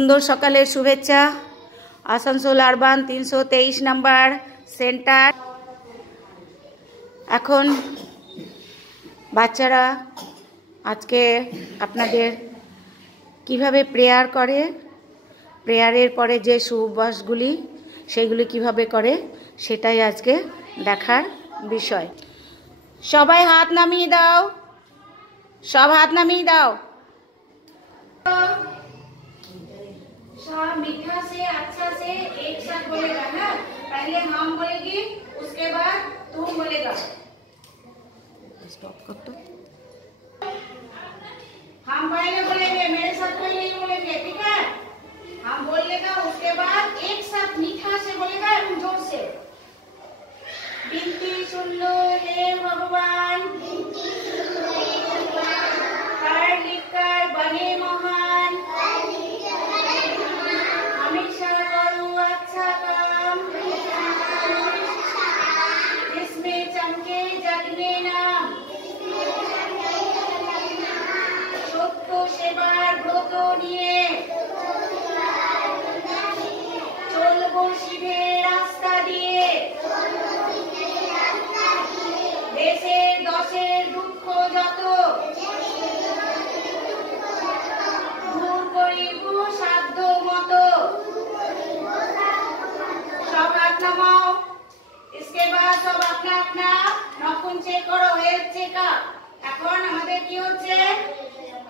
সুন্দর সকালের শুভেচ্ছা। Asansol urban 323 number centre. এখন বাচ্চারা আজকে আপনাদের কিভাবে প্রেয়ার করে, প্রেয়ারের পরে যে সুবাসগুলি সেইগুলি কিভাবে করে সেটাই আজকে দেখার বিষয়। সবাই হাত নামিয়ে দাও, সব হাত নামিয়ে দাও। सब मीठा से अच्छा से एक साथ बोलेगा ना। पहले हम बोलेंगे, उसके बाद तुम बोलेगा। स्टॉप कर दो। हम पहले बोलेंगे, मेरे साथ कोई नहीं बोलेंगे, ठीक है? हम बोलेगा, उसके बाद एक साथ मीठा से बोलेगा एकदम जोर से। बिनती सुन लो हे भगवान, पढ़ लिख कर बने महान, हमेशा करो अच्छा काम, जिसमें चमके जग में नाम, সত্য সেবার ব্রত নিয়ে চলবো শিবের রাস্তা দিয়ে, দেশের দশের দুঃখ যত দূর করিব সাধ্য মতো। सब हाथ नमाओ। इसके बाद सब अपना अपना नखुन चेक करो, हेल्थ चेकअप। এখন আমাদের কি হচ্ছে?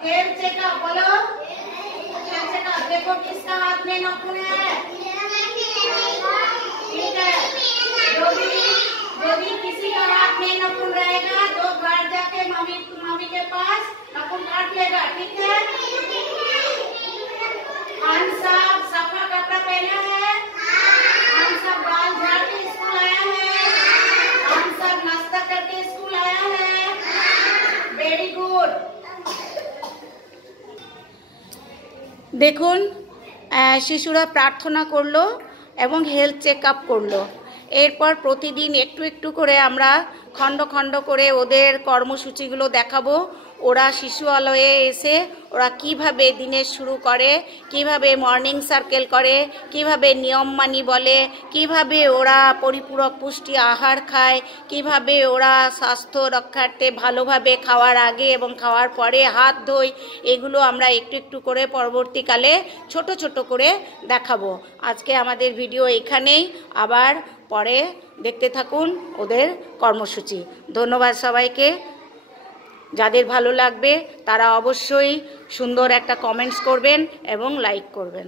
Health checkup. बोलो हेल्थ चेकअप। देखो किसका हाथ में नखुन है, ठीक है? यदि किसी का हाथ में नखुन रहेगा तो घर जाके मम्मी के पास नखुन काट लेगा, ठीक है? हम सब सफा कपड़ा पहना है, हम सब बाल झाड़ के स्कूल आया है, हम सब नाश्ता करके स्कूल आया है। Very good. দেখুন শিশুরা প্রার্থনা করলো এবং হেলথ চেকআপ করলো। এরপর প্রতিদিন একটু একটু করে আমরা খণ্ড খণ্ড করে ওদের কর্মসূচিগুলো দেখাবো। ওরা শিশু আলয়ে এসে ওরা কিভাবে দিনের শুরু করে, কিভাবে মর্নিং সার্কেল করে, কিভাবে নিয়ম মানি বলে, কিভাবে ওরা পরিপূরক পুষ্টি আহার খায়, কিভাবে ওরা স্বাস্থ্য রক্ষার্থে ভালোভাবে খাওয়ার আগে এবং খাওয়ার পরে হাত ধোয়, এগুলো আমরা একটু একটু করে পরবর্তীকালে ছোট ছোট করে দেখাবো। আজকে আমাদের ভিডিও এখানেই, আবার পরে দেখতে থাকুন ওদের কর্মসূচি। ধন্যবাদ সবাইকে। যাদের ভালো লাগবে তারা অবশ্যই সুন্দর একটা কমেন্টস করবেন এবং লাইক করবেন।